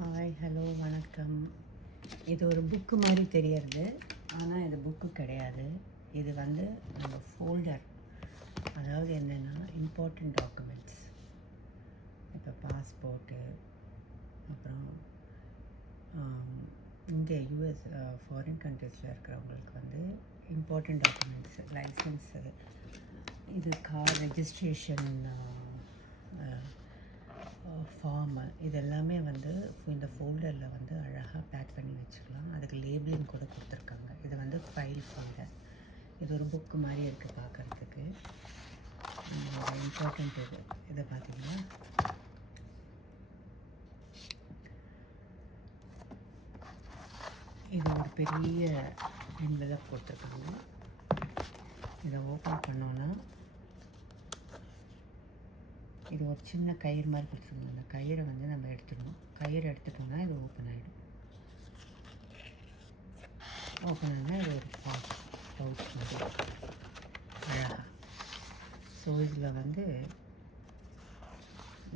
Hi, hello, வணக்கம். இது ஒரு புக்கு மாதிரி தெரியறது, ஆனால் இது புக்கு கிடையாது. இது வந்து நம்ம ஃபோல்டர். அதாவது என்னென்னா இம்பார்ட்டண்ட் டாக்குமெண்ட்ஸ். இப்போ பாஸ்போர்ட்டு, அப்புறம் இங்கே யூஎஸ் ஃபாரின் கண்ட்ரீஸில் இருக்கிறவங்களுக்கு வந்து இம்பார்ட்டண்ட் டாக்குமெண்ட்ஸு, லைசன்ஸு, இது கார் ரெஜிஸ்ட்ரேஷன் ஃபார்மு, இதெல்லாமே வந்து இந்த ஃபோல்டரில் வந்து அழகாக பேக் பண்ணி வச்சுக்கலாம். அதுக்கு லேபிளிங் கூட கொடுத்துருக்காங்க. இது வந்து ஃபைல் ஃபோல்டர். இது ஒரு புக்கு மாதிரி இருக்குது பார்க்குறதுக்கு. இம்பார்ட்டண்ட் இதை பார்த்திங்கன்னா இது ஒரு பெரிய என்வெலப் கொடுத்துருக்காங்க. இதை ஓப்பன் பண்ணோன்னா இது ஒரு சின்ன கயிறு மாதிரி கொடுத்துருக்கோம். அந்த கயிறை வந்து நம்ம எடுத்துடணும். கயிறு எடுத்துட்டோம்னா இது ஓப்பன் ஆகிடும். ஓப்பன் ஆனால் இது ஒரு பவுச் மாதிரி அழகாக. ஸோ இதில் வந்து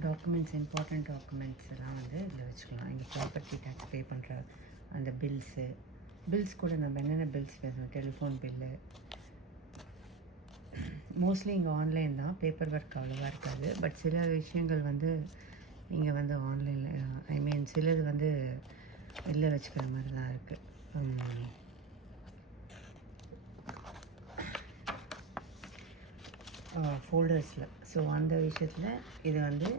டாக்குமெண்ட்ஸ், இம்பார்ட்டண்ட் டாக்குமெண்ட்ஸ் எல்லாம் வந்து இதில் வச்சுக்கலாம். இங்கே ப்ராப்பர்ட்டி டேக்ஸ் பே பண்ணுற அந்த பில்ஸ் கூட நம்ம என்னென்ன பில்ஸ் வேணும், டெலிஃபோன் பில்லு. மோஸ்ட்லி இங்கே ஆன்லைன் தான், பேப்பர் ஒர்க் அவ்வளோவா இருக்காது. பட் சில விஷயங்கள் வந்து இங்கே வந்து ஆன்லைனில் சிலது வந்து வெளில வச்சுக்கிற மாதிரி தான் இருக்குது ஃபோல்டர்ஸில். ஸோ அந்த விஷயத்தில் இது வந்து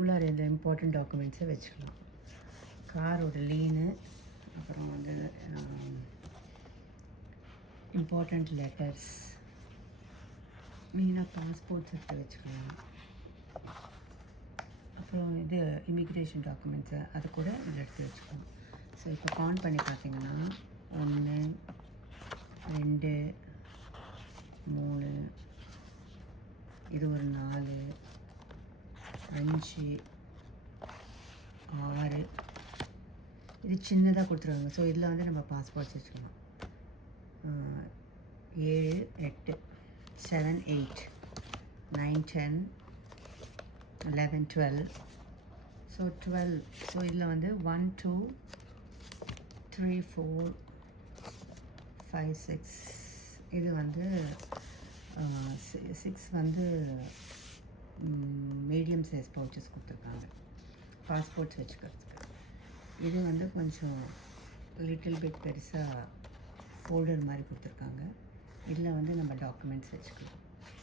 உள்ளார இந்த இம்பார்ட்டண்ட் டாக்குமெண்ட்ஸை வச்சுக்கலாம். காரோட லீனு, அப்புறம் வந்து இம்பார்ட்டண்ட் லெட்டர்ஸ், மெயினாக பாஸ்போர்ட்ஸ் எடுத்து வச்சுக்கலாம். அப்புறம் இது இமிக்ரேஷன் டாக்குமெண்ட்ஸு, அது கூட இதில் எடுத்து வச்சுக்கலாம். ஸோ இப்போ கவுண்ட் பண்ணி பார்த்தீங்கன்னா 1 2 3, இது ஒரு 4 5 6, இது சின்னதாக கொடுத்துருவாங்க. ஸோ இதில் வந்து நம்ம பாஸ்போர்ட்ஸ் வச்சுக்கலாம். 7 8 7 8 9 10 11 12. ஸோ 12. ஸோ இதில் வந்து 1 2 3 4 5 6. இது வந்து 6 வந்து மீடியம் சைஸ் பவுச்சஸ் கொடுத்துருக்காங்க பாஸ்போர்ட்ஸ் வச்சுக்கிறதுக்கு. இது வந்து கொஞ்சம் லிட்டில் பிட் பெருசாக ஃபோல்டர் மாதிரி கொடுத்துருக்காங்க. இதில் வந்து நம்ம டாக்குமெண்ட்ஸ் வச்சுக்கலாம்.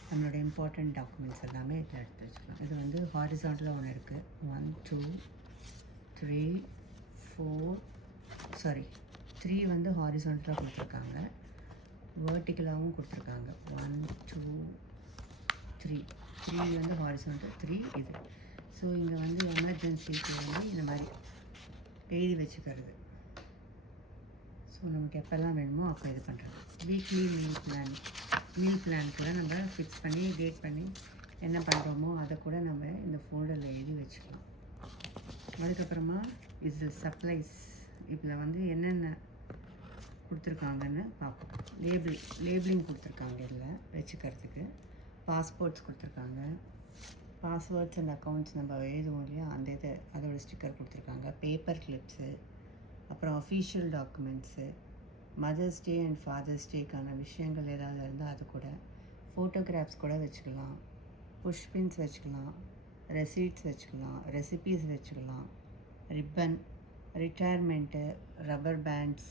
நம்மளோட இம்பார்ட்டண்ட் டாக்குமெண்ட்ஸ் எல்லாமே இதில் எடுத்து வச்சுக்கலாம். இது வந்து ஹாரிசான்டலாக ஒன்று இருக்குது. 1 2 3 4 3 வந்து ஹாரிசான்டலாக கொடுத்துருக்காங்க, வேர்ட்டிக்கலாகவும் கொடுத்துருக்காங்க. 1 2 3 வந்து ஹாரிசான்டல், 3 இது. ஸோ இங்கே வந்து எமர்ஜென்சிக்கு வந்து இந்த மாதிரி எழுதி வச்சுக்கிறது. ஸோ நமக்கு எப்போல்லாம் வேணுமோ அப்போ இது பண்ணுறது. வீக்லி மீல் பிளான் கூட நம்ம ஃபிக்ஸ் பண்ணி டேட் பண்ணி என்ன பண்ணுறோமோ அதை கூட நம்ம இந்த ஃபோல்டரில் எழுதி வச்சுக்கலாம். அதுக்கப்புறமா இது சப்ளைஸ். இதில் வந்து என்னென்ன கொடுத்துருக்காங்கன்னு பார்ப்போம். லேபிளிங் கொடுத்துருக்காங்க இதில் வச்சுக்கிறதுக்கு. பாஸ்போர்ட்ஸ் கொடுத்துருக்காங்க. பாஸ்வேர்ட்ஸ் அண்ட் அக்கௌண்ட்ஸ் நம்ம எழுதுவோம் இல்லையா, அந்த அதோட ஸ்டிக்கர் கொடுத்துருக்காங்க. பேப்பர் கிளிப்ஸு, அப்புறம் official documents, mother's day and father's டேக்கான விஷயங்கள் ஏதாவது இருந்தால் அது கூட. ஃபோட்டோகிராஃப்ஸ் கூட வச்சுக்கலாம். புஷ்பின்ஸ் வச்சுக்கலாம். ரெசீட்ஸ் வச்சுக்கலாம். ரெசிபீஸ் வச்சுக்கலாம். Ribbon, retirement, rubber bands,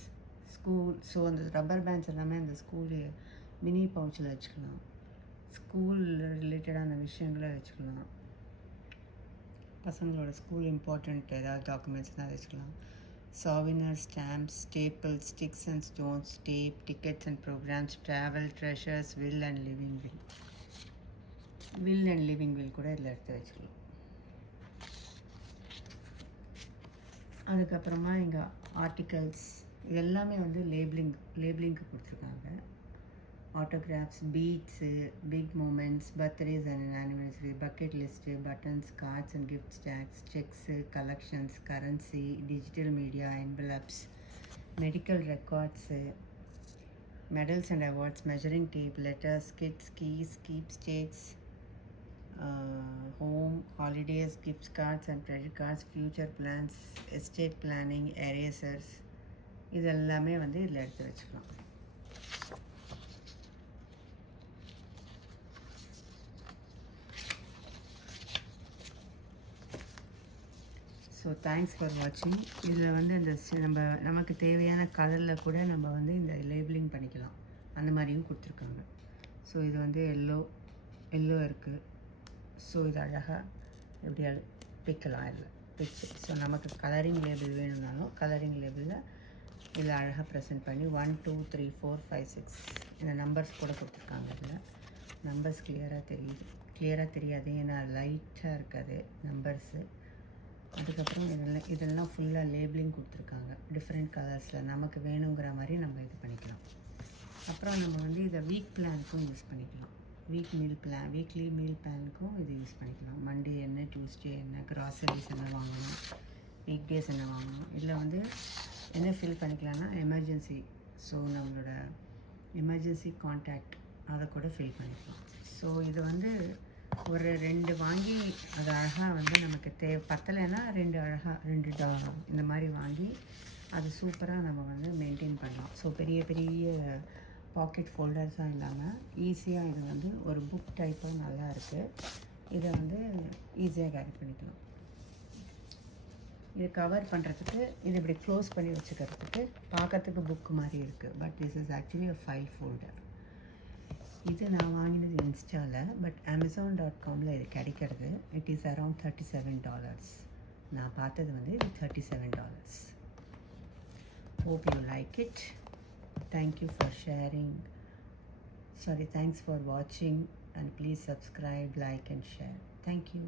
school. So அந்த ரப்பர் பேண்ட்ஸ் எல்லாமே அந்த ஸ்கூல் மினி பவுச்சில் வச்சுக்கலாம். ஸ்கூல் ரிலேட்டடான விஷயங்களை வச்சுக்கலாம். பசங்களோட ஸ்கூல் இம்பார்ட்டண்ட் ஏதாவது டாக்குமெண்ட்ஸ் தான் வச்சுக்கலாம். Souvenirs, stamps, staples, sticks and stones, tape, tickets and programmes, travel, treasures, will and living will கூட இதில் எடுத்து வச்சுக்கலாம். அதுக்கப்புறமா இங்கே ஆர்டிகல்ஸ், இது எல்லாமே வந்து லேபிளிங்க்கு கொடுத்துருக்காங்க. Autographs, beads, big moments, birthdays and anniversary, bucket list, buttons, cards and gift stocks, cheques, collections, currency, digital media, envelopes, medical records, medals and awards, measuring tape, letters, kids, keys, keepsakes, home, holidays, gifts cards and credit cards, future plans, estate planning, erasers, இது எல்லாமே வந்து இதில் எடுத்து வச்சுக்கலாம். So thanks for வாட்சிங். இதில் வந்து இந்த நமக்கு தேவையான கலரில் கூட நம்ம வந்து இந்த லேபிளிங் பண்ணிக்கலாம், அந்த மாதிரியும் கொடுத்துருக்காங்க. ஸோ இது வந்து எல்லோ இருக்குது. ஸோ இது அழகாக எப்படி பிக்கலாம் இதில் பிச்சு. ஸோ நமக்கு கலரிங் லேபிள் வேணும்னாலும் கலரிங் லேபிளில் இதில் அழகாக ப்ரெசென்ட் பண்ணி 1 2 3 4 5 6 இந்த நம்பர்ஸ் கூட கொடுத்துருக்காங்க. இதில் நம்பர்ஸ் கிளியராக தெரியாது, ஏன்னா லைட்டாக இருக்காது நம்பர்ஸு. அதுக்கப்புறம் இதெல்லாம் ஃபுல்லாக லேபிளிங் கொடுத்துருக்காங்க டிஃப்ரெண்ட் கலர்ஸில், நமக்கு வேணுங்கிற மாதிரி நம்ம இது பண்ணிக்கலாம். அப்புறம் நம்ம வந்து இதை வீக் பிளானுக்கும் யூஸ் பண்ணிக்கலாம். வீக்லி மீல் பிளானுக்கும் இது யூஸ் பண்ணிக்கலாம். மண்டே என்ன, டியூஸ்டே என்ன, கிராசரிஸ் என்ன வாங்கணும், வீக் டேஸ் என்ன வாங்கணும். இதில் வந்து என்ன ஃபில் பண்ணிக்கலாம்னா எமர்ஜென்சி, ஸோ நம்மளோட எமர்ஜென்சி கான்டாக்ட் அதை கூட ஃபில் பண்ணிக்கலாம். ஸோ இது வந்து ஒரு 2 வாங்கி அது அழகாக வந்து நமக்கு பத்தலைன்னா 2 அழகாக 2 இந்த மாதிரி வாங்கி அது சூப்பராக நம்ம வந்து மெயின்டைன் பண்ணலாம். ஸோ பெரிய பெரிய பாக்கெட் ஃபோல்டர்ஸாக இல்லாமல் ஈஸியாக இது வந்து ஒரு புக் டைப்பாக நல்லா இருக்குது. இதை வந்து ஈஸியாக கேரி பண்ணிக்கலாம். இது கவர் பண்ணுறதுக்கு இது இப்படி க்ளோஸ் பண்ணி வச்சுக்கிறதுக்கு பார்க்கறதுக்கு புக் மாதிரி இருக்குது, but this is actually a file folder. இது நான் வாங்கினது இன்ஸ்டாவில், பட் Amazon.comல இது கிடைக்கிறது. It is around $37. நான் பார்த்தது வந்து இது $37. Hope you like it. Thank you for sharing. Thanks for watching, and please subscribe, like and share. Thank you.